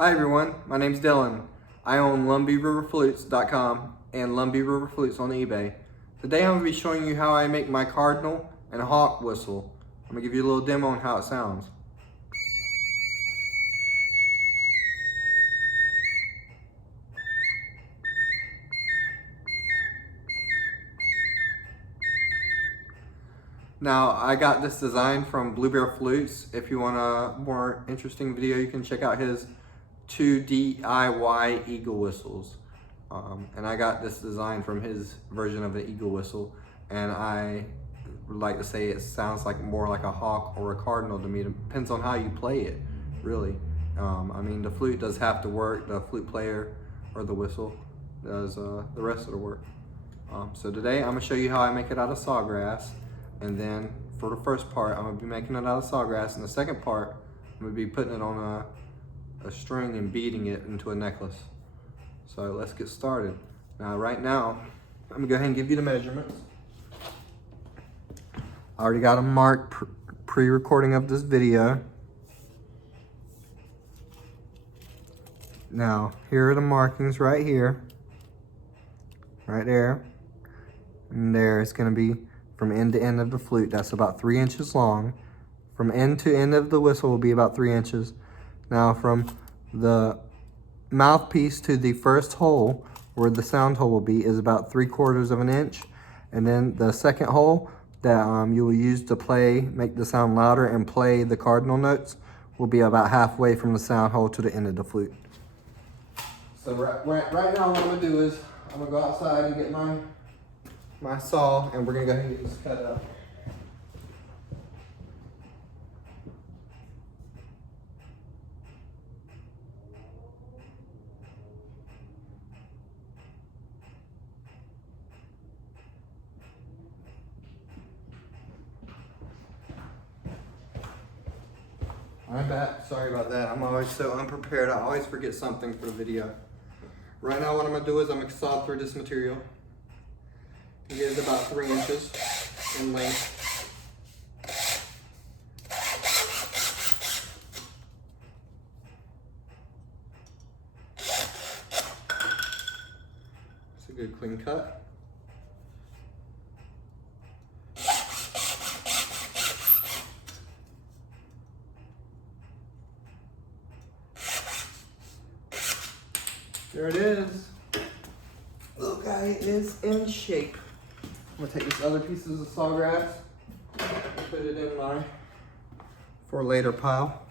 Hi everyone, my name's Dylan. I own LumbieRiverFlutes.com and Lumbee River Flutes on eBay. Today I'm going to be showing you how I make my Cardinal and Hawk whistle. I'm going to give you a little demo on how it sounds. Now I got this design from Blue Bear Flutes. If you want a more interesting video, you can check out his 2 DIY eagle whistles. And I got this design from his version of an eagle whistle, and I would like to say it sounds like more like a hawk or a cardinal to me. It depends on how you play it, really. I mean, the flute does have to work. The flute player or the whistle does the rest of the work. So today I'm gonna show you how I make it out of sawgrass, and then for the first part I'm gonna be making it out of sawgrass, and the second part I'm gonna be putting it on a string and beading it into a necklace. So let's get started. Now, right now, I'm gonna go ahead and give you the measurements. I already got a marked pre-recording of this video. Now, here are the markings right here, right there, and there. It's gonna be from end to end of the flute. That's about 3 inches long. From end to end of the whistle will be about 3 inches. Now, from the mouthpiece to the first hole where the sound hole will be is about 3/4 of an inch, and then the second hole that you will use to make the sound louder and play the cardinal notes will be about halfway from the sound hole to the end of the flute. So right now what I'm gonna do is I'm gonna go outside and get my saw, and we're gonna go ahead and get this cut up. I'm back, sorry about that. I'm always so unprepared. I always forget something for the video. Right now what I'm gonna do is I'm gonna saw through this material. It is about 3 inches in length. It's a good clean cut. There it is. Little guy is in shape. I'm gonna take this other pieces of sawgrass and put it in my for later pile.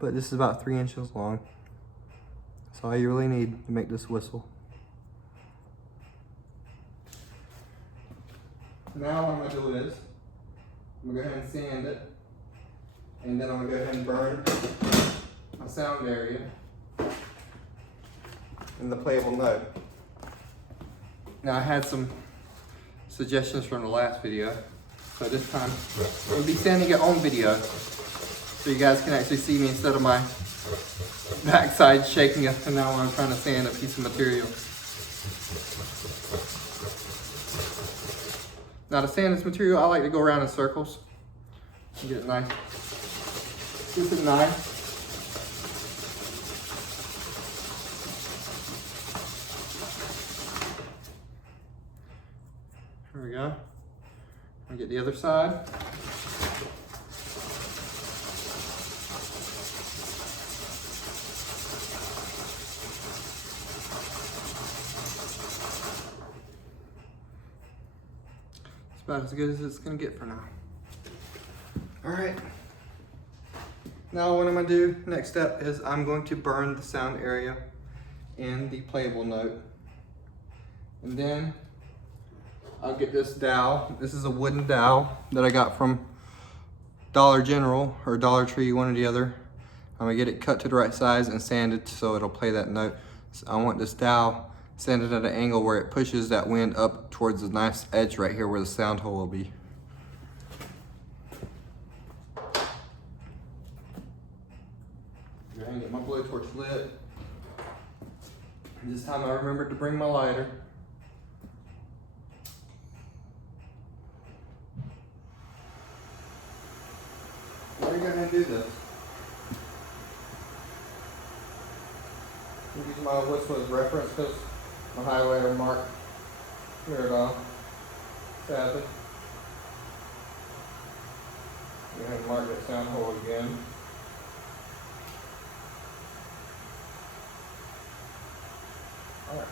But this is about 3 inches long. That's all you really need to make this whistle. Now what I'm gonna do is I'm gonna go ahead and sand it, and then I'm gonna go ahead and burn my sound area and the playable note. Now I had some suggestions from the last video, so this time we'll be sanding it on video so you guys can actually see me instead of my backside shaking up and now I'm trying to sand a piece of material. Now to sand this material, I like to go around in circles and get it nice. This is nice. There we go. I'll get the other side. It's about as good as it's gonna get for now. All right. Now what I'm gonna do, next step, is I'm going to burn the sound area and the playable note. And then I'll get this dowel. This is a wooden dowel that I got from Dollar General or Dollar Tree, one or the other. I'm gonna get it cut to the right size and sanded so it'll play that note. So I want this dowel sanded at an angle where it pushes that wind up towards the nice edge right here where the sound hole will be. Go ahead and get my blowtorch lit. And this time I remembered to bring my lighter. We're going to do this. I'm using my whistle as reference because my highlighter mark here at all. Sadly. Go ahead and mark that sound hole again. Alright.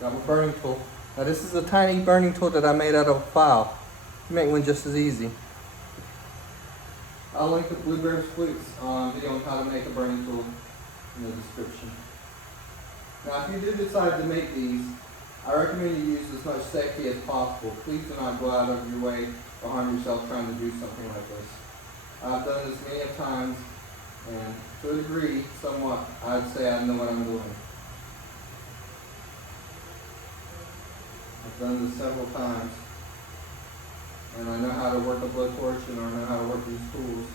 Got my burning tool. Now this is a tiny burning tool that I made out of a file. You make one just as easy. I'll link the Blueberry Flutes video on how to make a burning tool in the description. Now if you do decide to make these, I recommend you use as much safety as possible. Please do not go out of your way or harm yourself trying to do something like this. I've done this many times, and to a degree, somewhat, I'd say I know what I'm doing. I've done this several times, and I know how to work a blowtorch, and I know how to work these tools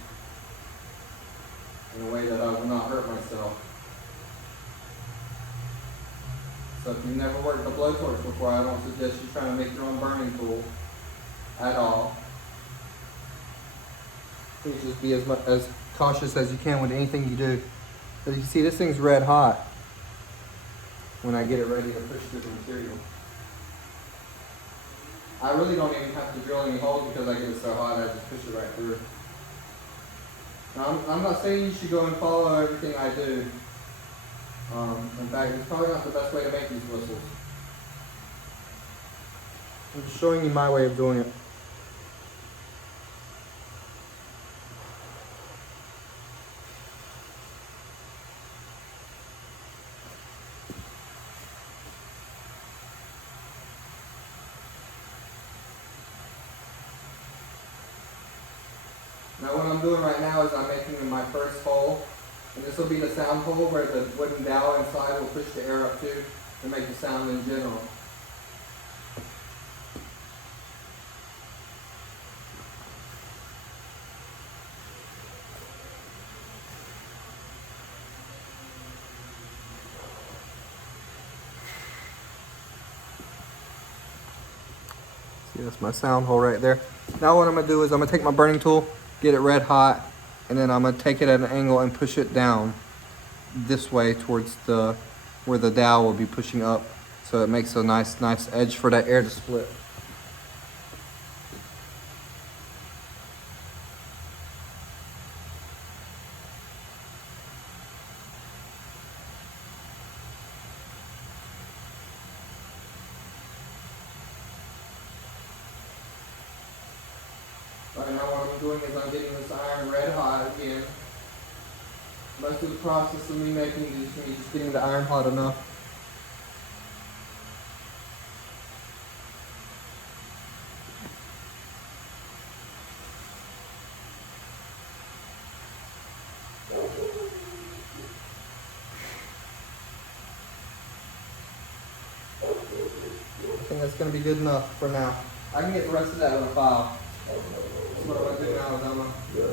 in a way that I will not hurt myself. So if you've never worked a blowtorch before, I don't suggest you try to make your own burning tool at all. Please just be as cautious as you can with anything you do. But you see, this thing's red hot when I get it ready to push through the material. I really don't even have to drill any holes because I get it so hot, I just push it right through. Now, I'm not saying you should go and follow everything I do. In fact, it's probably not the best way to make these whistles. I'm just showing you my way of doing it. Now what I'm doing right now is I'm making my first hole, and this will be the sound hole where the wooden dowel inside will push the air up to make the sound in general. See, that's my sound hole right there. Now what I'm going to do is I'm going to take my burning tool, get it red hot, and then I'm going to take it at an angle and push it down this way towards where the dowel will be pushing up, so it makes a nice edge for that air to split. Right now what I'm doing is I'm getting this iron red hot again. Most of the process of me making these is me just getting the iron hot enough. I think that's going to be good enough for now. I can get the rest of that in a file. So what I'm going to do now is I'm going to go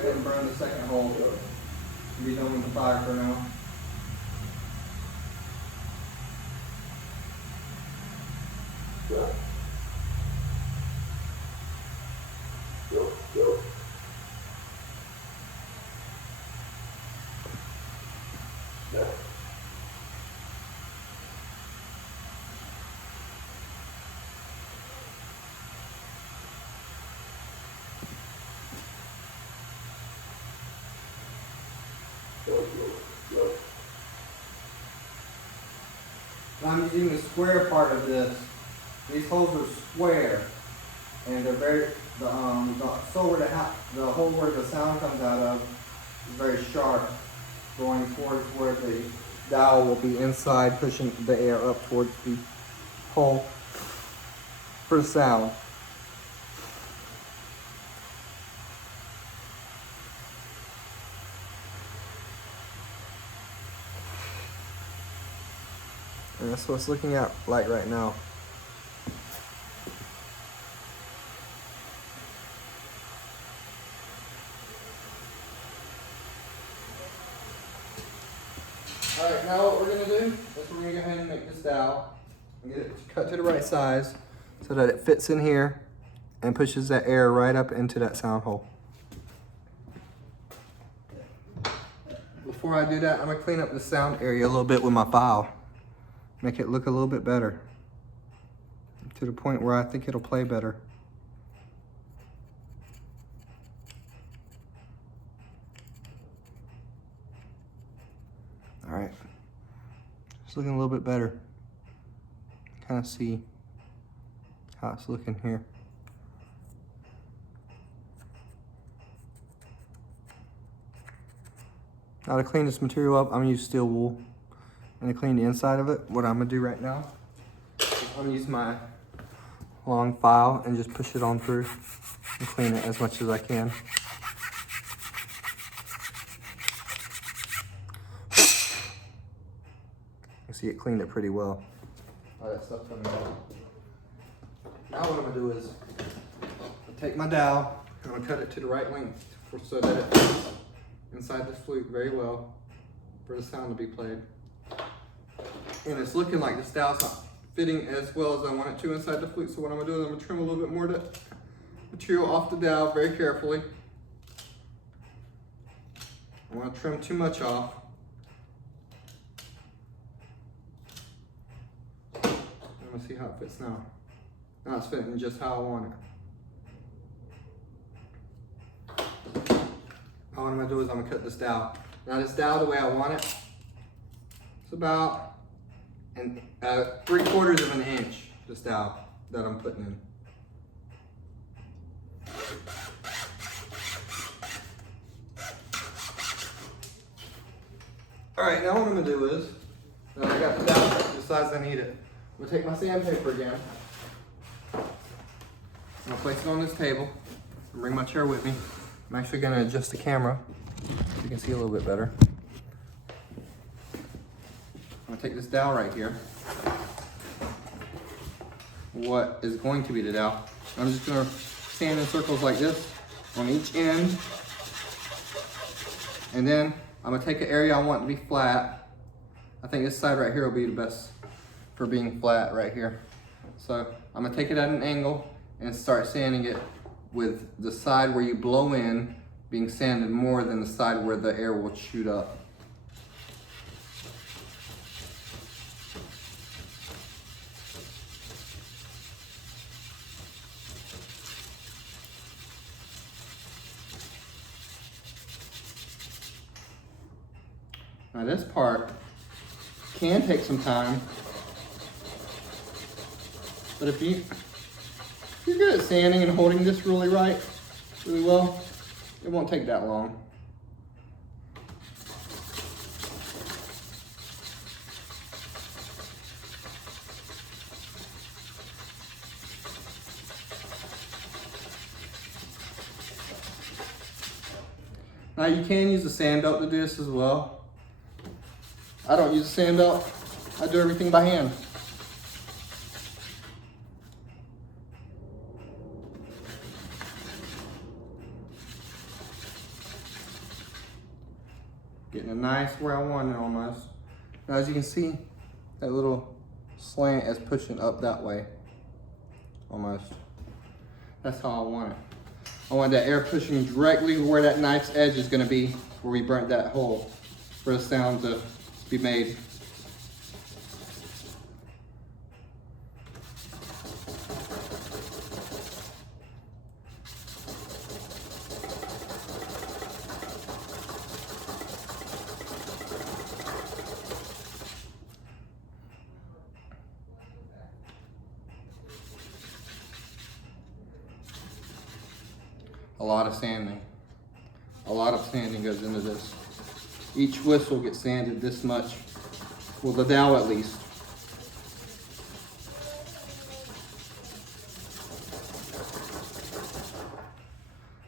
ahead and burn the second hole. Be done with the fire for now. I'm using the square part of this. These holes are square, and they're very the hole where the sound comes out of is very sharp, going towards where the dowel will be inside, pushing the air up towards the hole for the sound. And that's what it's looking at like right now. Alright, now what we're going to do is we're going to go ahead and make this dowel and get it cut to the right size so that it fits in here and pushes that air right up into that sound hole. Before I do that, I'm gonna clean up the sound area a little bit with my file. Make it look a little bit better, to the point where I think it'll play better. All right, it's looking a little bit better. Kind of see how it's looking here. Now to clean this material up, I'm gonna use steel wool. And to clean the inside of it, what I'm gonna do right now is I'm gonna use my long file and just push it on through and clean it as much as I can. You see it cleaned it pretty well. All that stuff coming out. Now what I'm gonna do is I'll take my dowel and I'm gonna cut it to the right length so that it fits inside the flute very well for the sound to be played. And it's looking like this dowel's not fitting as well as I want it to inside the flute. So what I'm gonna do is I'm gonna trim a little bit more of the material off the dowel very carefully. I want to trim too much off. I'm gonna see how it fits now. Now it's fitting just how I want it. Now what I'm gonna do is I'm gonna cut this dowel. Now this dowel, the way I want it, it's about 3/4 of an inch, this dowel that I'm putting in. All right, now what I'm gonna do is, now I got the dowel the size I need it. I'm gonna take my sandpaper again. I'm gonna place it on this table and bring my chair with me. I'm actually gonna adjust the camera so you can see a little bit better. I'm gonna take this dowel right here. What is going to be the dowel? I'm just gonna sand in circles like this on each end. And then I'm gonna take an area I want to be flat. I think this side right here will be the best for being flat right here. So I'm gonna take it at an angle and start sanding it with the side where you blow in being sanded more than the side where the air will shoot up. Now this part can take some time, but if you're good at sanding and holding this really well, it won't take that long. Now you can use a sand belt to do this as well. I don't use a sand belt. I do everything by hand. Getting it nice where I want it almost. Now as you can see, that little slant is pushing up that way, almost. That's how I want it. I want that air pushing directly where that knife's edge is gonna be, where we burnt that hole, for the sound to be made. A lot of sanding. A lot of sanding goes into this. Each whistle gets sanded this much. Well, the dowel at least.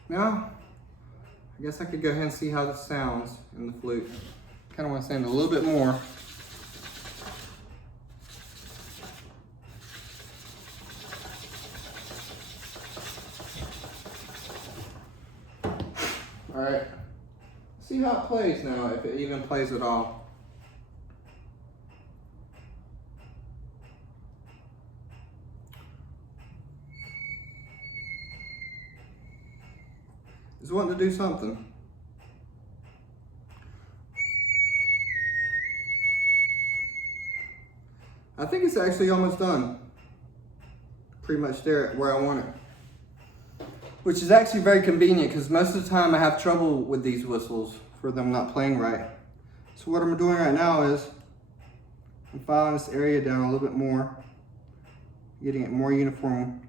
Now, I guess I could go ahead and see how this sounds in the flute. Kind of want to sand a little bit more. All right. See how it plays now, if it even plays at all. is wanting to do something. I think it's actually almost done. Pretty much there at where I want it. Which is actually very convenient because most of the time I have trouble with these whistles for them not playing right. So what I'm doing right now is I'm filing this area down a little bit more, getting it more uniform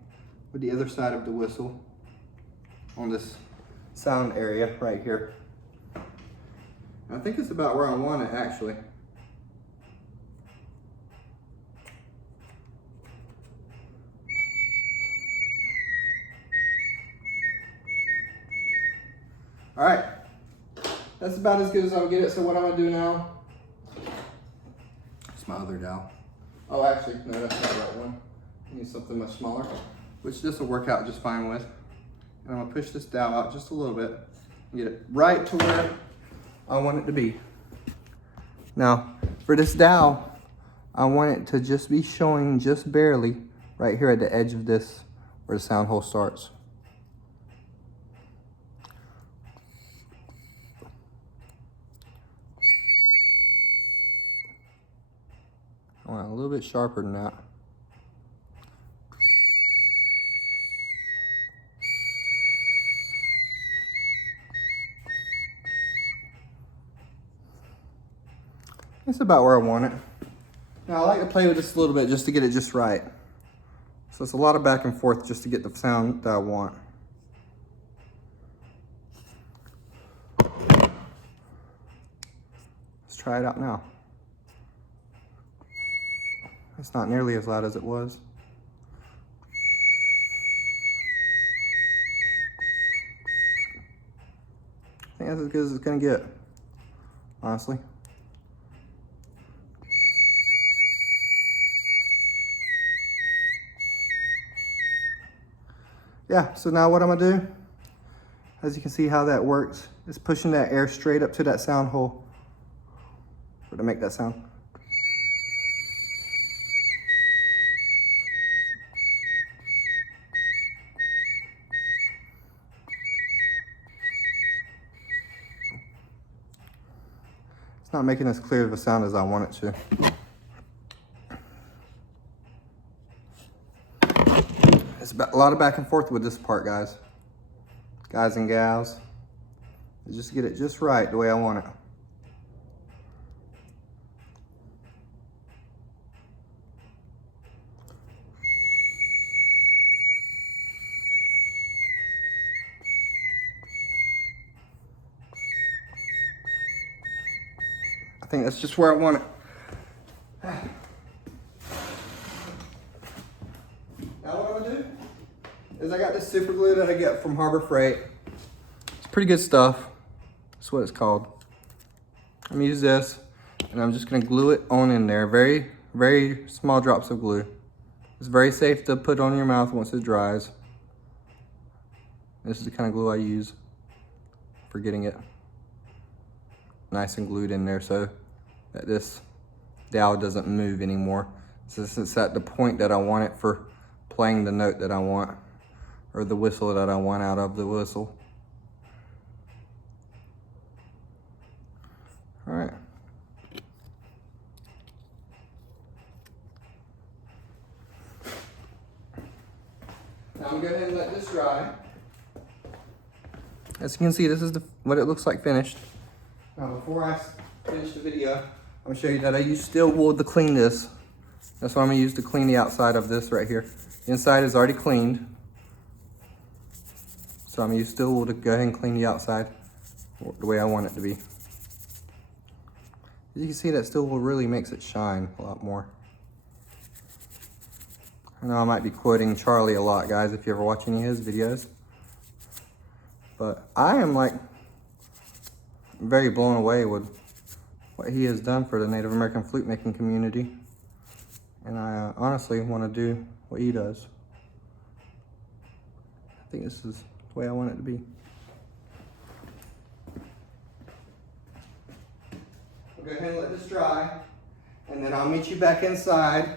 with the other side of the whistle on this sound area right here. I think it's about where I want it actually. All right, that's about as good as I'll get it. So what I'm gonna do now, it's my other dowel. Oh, actually, no, that's not the right one. I need something much smaller, which this will work out just fine with. And I'm gonna push this dowel out just a little bit and get it right to where I want it to be. Now, for this dowel, I want it to just be showing just barely right here at the edge of this where the sound hole starts. I want it a little bit sharper than that. It's about where I want it. Now I like to play with this a little bit just to get it just right. So it's a lot of back and forth just to get the sound that I want. Let's try it out now. It's not nearly as loud as it was. I think that's as good as it's gonna get, honestly. Yeah, so now what I'm gonna do, as you can see how that works, is pushing that air straight up to that sound hole to make that sound. It's not making as clear of a sound as I want it to. It's a lot of back and forth with this part, guys and gals. Just get it just right the way I want it. I think that's just where I want it. Now what I'm gonna do is I got this super glue that I get from Harbor Freight. It's pretty good stuff. That's what it's called. I'm gonna use this and I'm just gonna glue it on in there. Very, very small drops of glue. It's very safe to put on your mouth once it dries. This is the kind of glue I use for getting it nice and glued in there so that this dowel doesn't move anymore. So it's at the point that I want it for playing the note that I want, or the whistle that I want out of the whistle. All right. Now I'm gonna go ahead and let this dry. As you can see, this is what it looks like finished. Now before I finish the video, I'm gonna show you that I use steel wool to clean this. That's what I'm gonna use to clean the outside of this right here. The inside is already cleaned. So I'm gonna use steel wool to go ahead and clean the outside the way I want it to be. As you can see, that steel wool really makes it shine a lot more. I know I might be quoting Charlie a lot, guys, if you ever watch any of his videos. But I am like very blown away with what he has done for the Native American flute making community. And I honestly want to do what he does. I think this is the way I want it to be. I'll go ahead and let this dry, and then I'll meet you back inside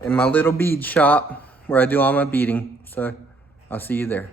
in my little bead shop where I do all my beading. So I'll see you there.